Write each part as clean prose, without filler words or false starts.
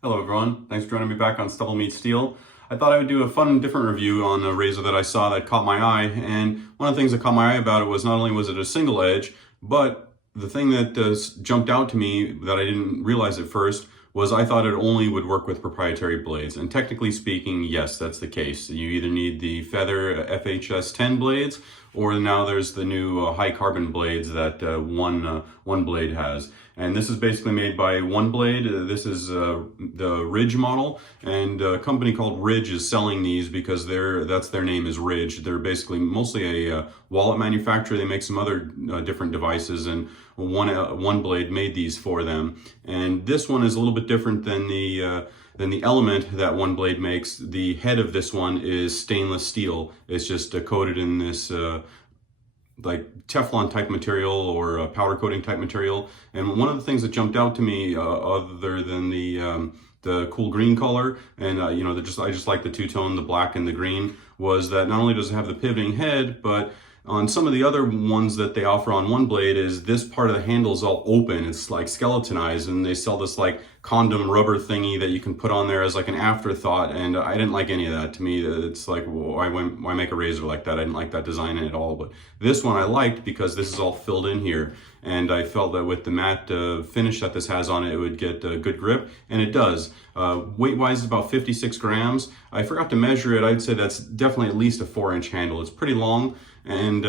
Hello everyone, thanks for joining me back on StubbleMeetsSteel. I thought I would do a fun and different review on a razor that I saw that caught my eye, and one of the things that caught my eye about it was not only was it a single edge, but the thing that jumped out to me that I didn't realize at first was I thought it only would work with proprietary blades. And technically speaking, yes, that's the case. You either need the Feather FHS10 blades, or now there's the new HiCarbon blades that one blade has. And this is basically made by One Blade. This is the Ridge model, and a company called Ridge is selling these because that's their name is Ridge. They're basically mostly a wallet manufacturer. They make some other different devices, and One Blade made these for them. And this one is a little bit different than the element that One Blade makes. The head of this one is stainless steel. It's just coated in this like Teflon type material or powder coating type material. And one of the things that jumped out to me, other than the cool green color, and I just like the two-tone, the black and the green, was that not only does it have the pivoting head, but on some of the other ones that they offer on One Blade is this part of the handle is all open. It's like skeletonized, and they sell this like condom rubber thingy that you can put on there as like an afterthought, and I didn't like any of that. To me, it's like, why make a razor like that? I didn't like that design at all. But this one I liked because this is all filled in here, and I felt that with the matte finish that this has on it, it would get a good grip, and it does. Weight-wise, it's about 56 grams. I forgot to measure it. I'd say that's definitely at least a 4-inch handle. It's pretty long. And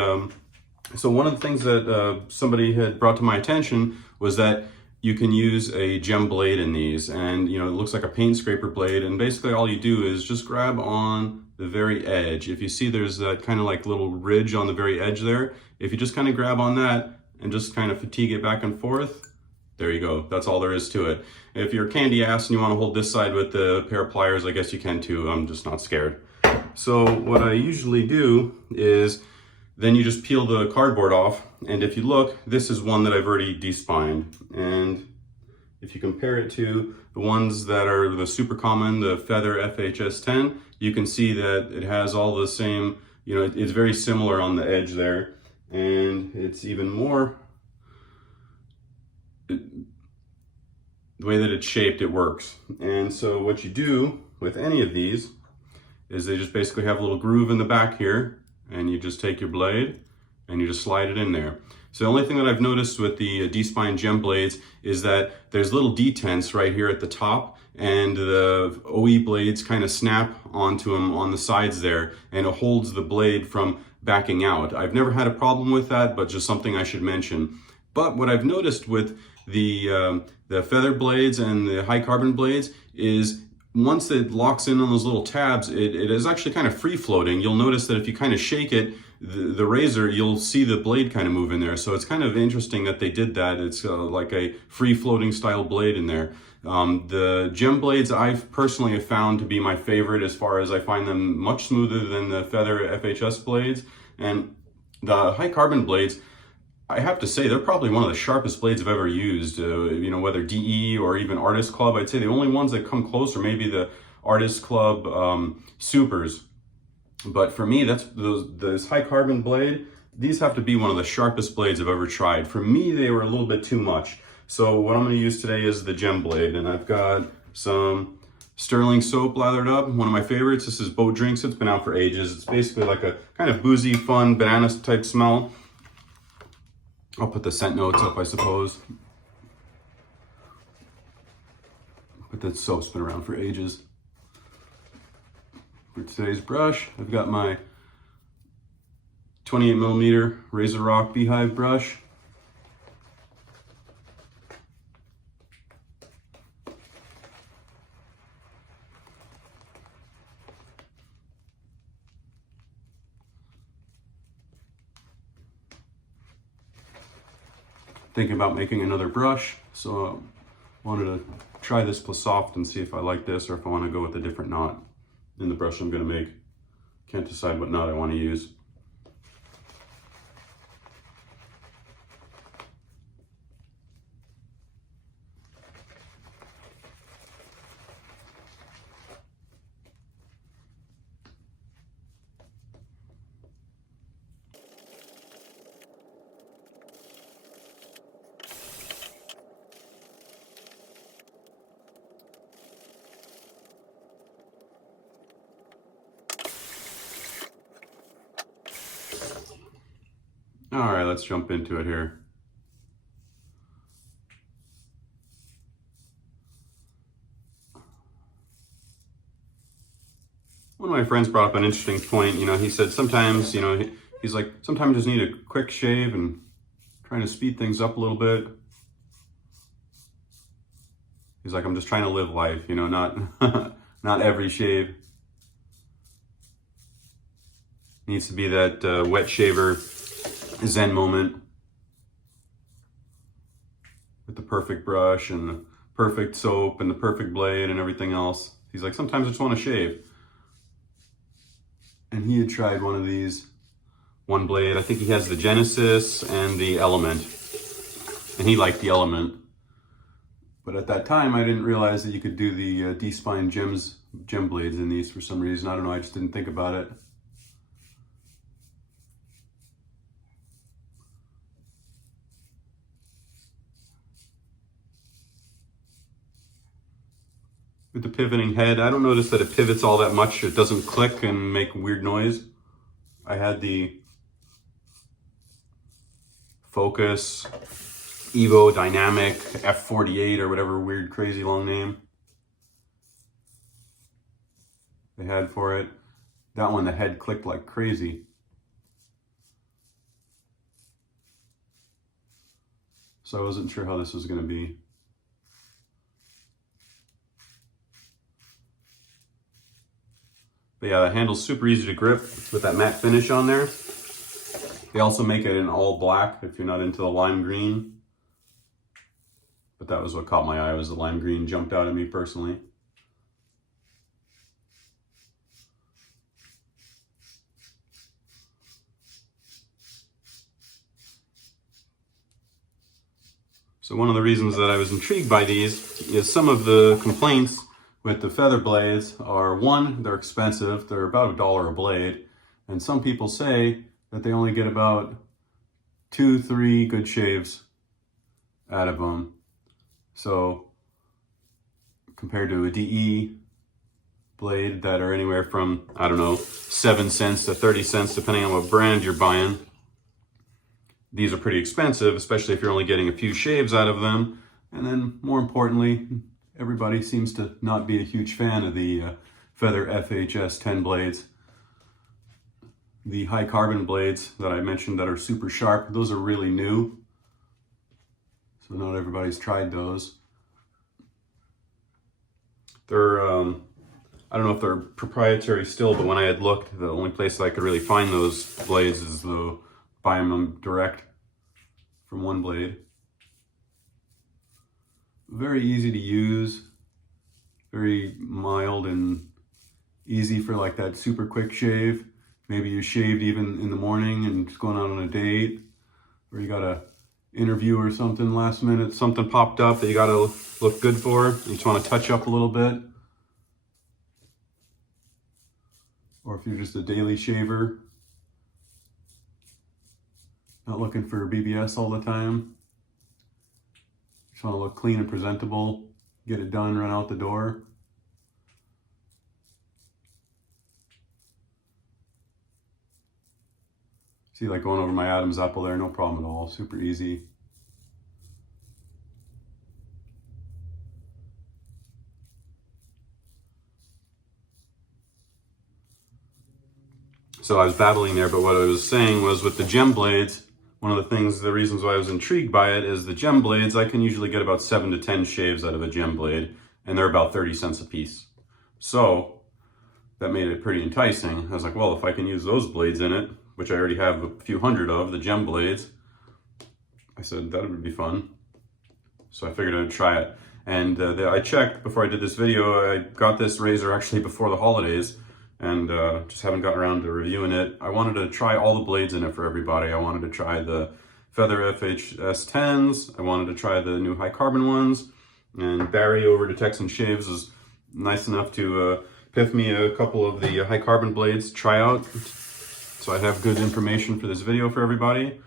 so one of the things that somebody had brought to my attention was that you can use a gem blade in these, and it looks like a paint scraper blade, and basically all you do is just grab on the very edge. If you see there's that kind of like little ridge on the very edge there, if you just kind of grab on that and just kind of fatigue it back and forth, there you go. That's all there is to it. If you're a candy ass and you want to hold this side with a pair of pliers, I guess you can too. I'm just not scared. So what I usually do is then you just peel the cardboard off, and if you look, this is one that I've already despined. And if you compare it to the ones that are the super common, the Feather FHS10, you can see that it has all the same, it's very similar on the edge there, and it's even more, the way that it's shaped, it works. And so what you do with any of these is they just basically have a little groove in the back here, and you just take your blade and you just slide it in there. So the only thing that I've noticed with the despined gem blades is that there's little detents right here at the top, and the OE blades kind of snap onto them on the sides there, and it holds the blade from backing out. I've never had a problem with that, but just something I should mention. But what I've noticed with the Feather blades and the HiCarbon blades is once it locks in on those little tabs, it is actually kind of free floating. You'll notice that if you kind of shake it, the razor, you'll see the blade kind of move in there. So it's kind of interesting that they did that. It's like a free floating style blade in there. The gem blades I've personally have found to be my favorite, as far as I find them much smoother than the Feather FHS blades. And the HiCarbon blades, I have to say, they're probably one of the sharpest blades I've ever used, whether DE or even Artist Club. I'd say the only ones that come close are maybe the Artist Club Supers. But for me, this HiCarbon blade, these have to be one of the sharpest blades I've ever tried. For me, they were a little bit too much. So what I'm going to use today is the gem blade, and I've got some Sterling soap lathered up. One of my favorites. This is Boat Drinks. It's been out for ages. It's basically like a kind of boozy, fun, banana type smell. I'll put the scent notes up, I suppose. But that soap's been around for ages. For today's brush, I've got my 28mm Razor Rock Beehive brush. Thinking about making another brush, so wanted to try this plus soft and see if I like this, or if I want to go with a different knot in the brush I'm going to make. Can't decide what knot I want to use. All right, let's jump into it here. One of my friends brought up an interesting point. You know, he said sometimes, you know, he's like, sometimes you just need a quick shave and trying to speed things up a little bit. He's like, I'm just trying to live life, you know, not not every shave needs to be that wet shaver zen moment with the perfect brush and the perfect soap and the perfect blade and everything else. He's like, sometimes I just want to shave. And he had tried one of these, one blade. I think he has the Genesis and the Element. And he liked the Element. But at that time, I didn't realize that you could do the despined gem blades in these for some reason. I don't know, I just didn't think about it. With the pivoting head, I don't notice that it pivots all that much. It doesn't click and make weird noise. I had the Focus Evo Dynamic F48 or whatever weird crazy long name they had for it. That one, the head clicked like crazy. So I wasn't sure how this was going to be. But yeah, the handle's super easy to grip with that matte finish on there. They also make it in all black if you're not into the lime green. But that was what caught my eye, was the lime green jumped out at me personally. So one of the reasons that I was intrigued by these is some of the complaints with the feather blades are, one, they're expensive. They're about $1 a blade. And some people say that they only get about 2-3 good shaves out of them. So compared to a DE blade that are anywhere from, I don't know, 7 cents to 30 cents, depending on what brand you're buying, these are pretty expensive, especially if you're only getting a few shaves out of them. And then more importantly, everybody seems to not be a huge fan of the Feather FHS10 blades. The HiCarbon blades that I mentioned that are super sharp, those are really new. So not everybody's tried those. They're, I don't know if they're proprietary still, but when I had looked, the only place I could really find those blades is the buy them direct from One Blade. Very easy to use, very mild and easy for like that super quick shave. Maybe you shaved even in the morning and just going out on a date, or you got a interview or something last minute, something popped up that you gotta look good for. You just want to touch up a little bit. Or if you're just a daily shaver, not looking for BBS all the time. Just want to look clean and presentable, get it done, run out the door. See, like going over my Adam's apple there, no problem at all, super easy. So I was babbling there, but what I was saying was with the gem blades, one of the things, the reasons why I was intrigued by it is the gem blades, I can usually get about 7 to 10 shaves out of a gem blade, and they're about 30 cents a piece. So that made it pretty enticing. I was like, well, if I can use those blades in it, which I already have a few hundred of, the gem blades, I said that would be fun. So I figured I'd try it. And I checked before I did this video, I got this razor actually before the holidays, and just haven't gotten around to reviewing it. I wanted to try all the blades in it for everybody. I wanted to try the Feather FHS10s. I wanted to try the new HiCarbon ones. And Barry over to Texan Shaves is nice enough to piff me a couple of the HiCarbon blades to try out. So I have good information for this video for everybody.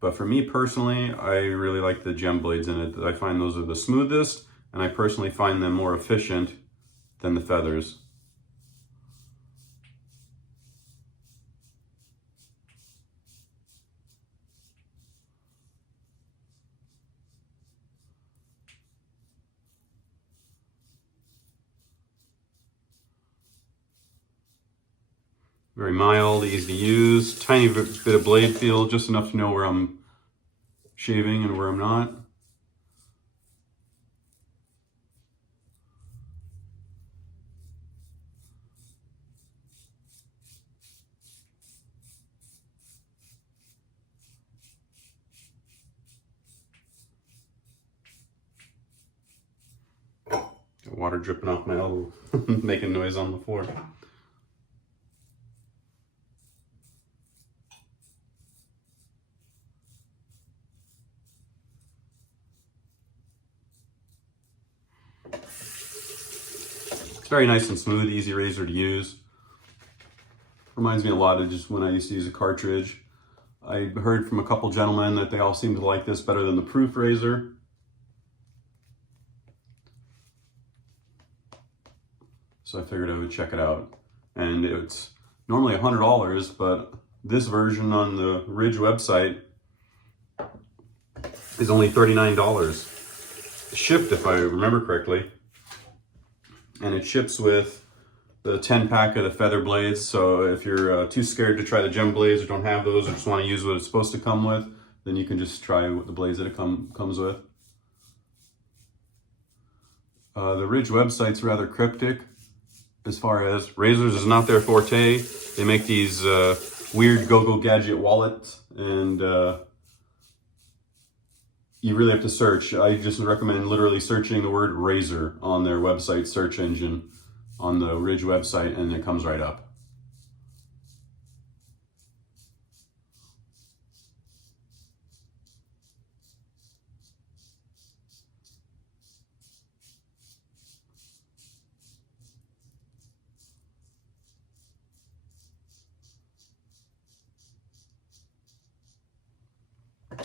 But for me personally, I really like the gem blades in it. I find those are the smoothest, and I personally find them more efficient than the feathers. Very mild, easy to use, tiny bit of blade feel, just enough to know where I'm shaving and where I'm not. Got water dripping off my elbow, making noise on the floor. It's very nice and smooth, easy razor to use. Reminds me a lot of just when I used to use a cartridge. I heard from a couple gentlemen that they all seem to like this better than the proof razor. So I figured I would check it out. And it's normally $100, but this version on the Ridge website is only $39. Shipped, if I remember correctly. And it ships with the 10 pack of the feather blades. So if you're too scared to try the gem blades or don't have those or just want to use what it's supposed to come with, then you can just try the blades that it comes with. The Ridge website's rather cryptic as far as razors is not their forte. They make these weird go-go gadget wallets, and you really have to search. I just recommend literally searching the word razor on their website search engine on the Ridge website, and it comes right up.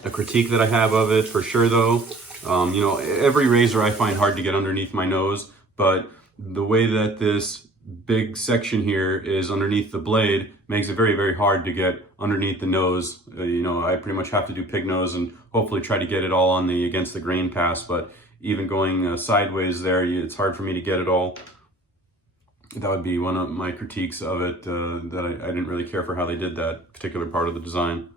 A critique that I have of it for sure though, you know, every razor I find hard to get underneath my nose, but the way that this big section here is underneath the blade makes it very, very hard to get underneath the nose. You know, I pretty much have to do pig nose and hopefully try to get it all on the against the grain pass, but even going sideways there, it's hard for me to get it all. That would be one of my critiques of it, that I didn't really care for how they did that particular part of the design.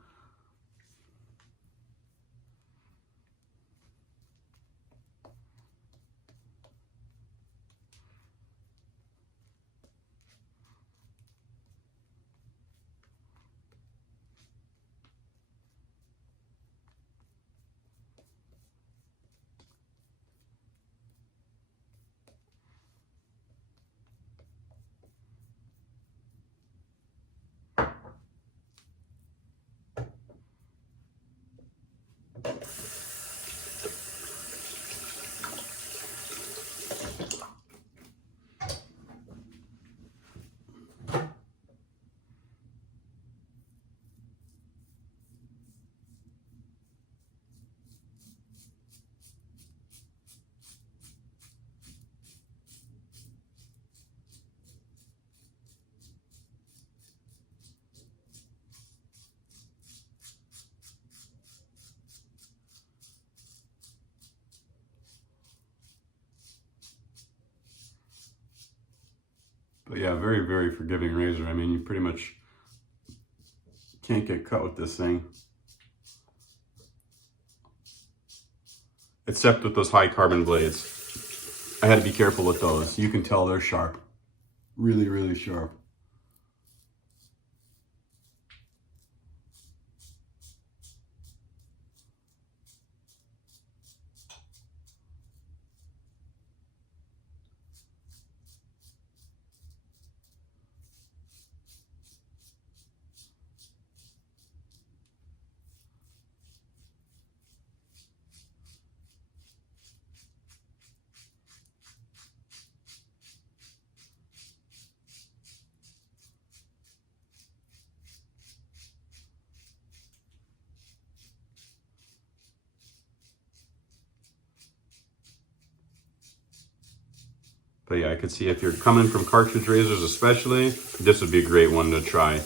But yeah, very, very forgiving razor. I mean, you pretty much can't get cut with this thing. Except with those HiCarbon blades. I had to be careful with those. You can tell they're sharp. Really, really sharp. But yeah, I could see if you're coming from cartridge razors especially, this would be a great one to try.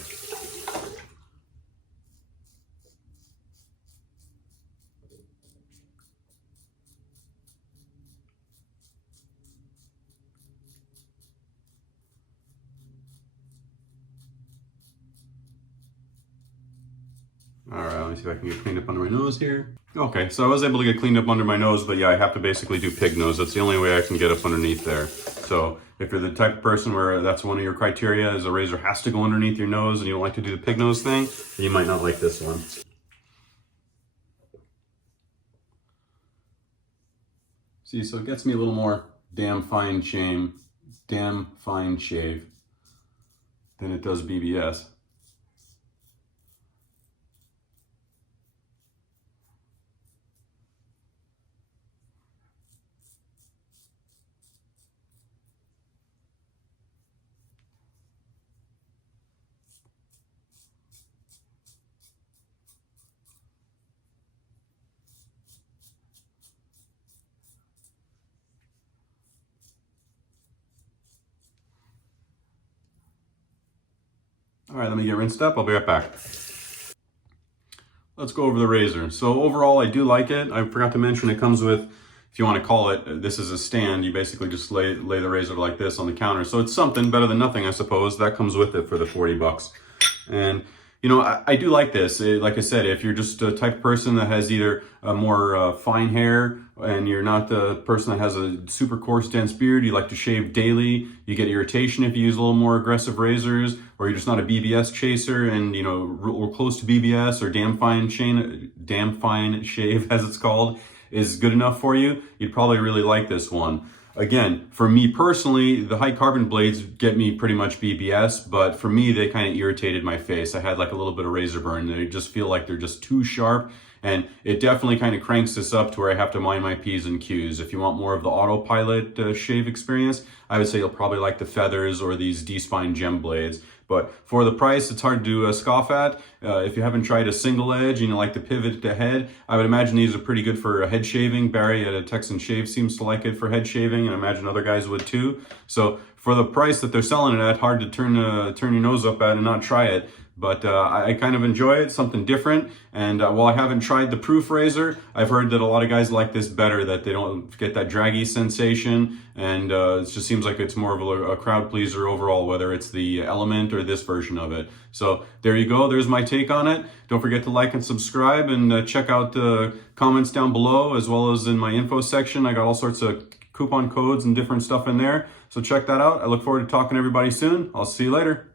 All right, let me see if I can get cleaned up under my nose here. Okay, so I was able to get cleaned up under my nose, but yeah, I have to basically do pig nose. That's the only way I can get up underneath there. So if you're the type of person where that's one of your criteria is a razor has to go underneath your nose and you don't like to do the pig nose thing, then you might not like this one. See, so it gets me a little more damn fine shave than it does BBS. All right, let me get rinsed up. I'll be right back. Let's go over the razor. So overall, I do like it. I forgot to mention it comes with, if you want to call it, this is a stand. You basically just lay the razor like this on the counter. So it's something better than nothing, I suppose. That comes with it for the 40 bucks. And you know, I do like this. Like I said, if you're just a type of person that has either a more fine hair and you're not the person that has a super coarse, dense beard, you like to shave daily, you get irritation if you use a little more aggressive razors, or you're just not a BBS chaser and, you know, we're close to BBS or damn fine shave, as it's called, is good enough for you, you'd probably really like this one. Again, for me personally, the HiCarbon blades get me pretty much BBS, but for me, they kind of irritated my face. I had like a little bit of razor burn. They just feel like they're just too sharp, and it definitely kind of cranks this up to where I have to mind my P's and Q's. If you want more of the autopilot shave experience, I would say you'll probably like the feathers or these despined gem blades. But for the price, it's hard to scoff at. If you haven't tried a single edge and you like to pivot to head, I would imagine these are pretty good for head shaving. Barry at Texan Shave seems to like it for head shaving, and I imagine other guys would too. So for the price that they're selling it at, hard to turn your nose up at and not try it. But I kind of enjoy it, something different. And while I haven't tried the proof razor, I've heard that a lot of guys like this better, that they don't get that draggy sensation. And it just seems like it's more of a crowd pleaser overall, whether it's the Element or this version of it. So there you go. There's my take on it. Don't forget to like and subscribe, and check out the comments down below, as well as in my info section. I got all sorts of coupon codes and different stuff in there. So check that out. I look forward to talking to everybody soon. I'll see you later.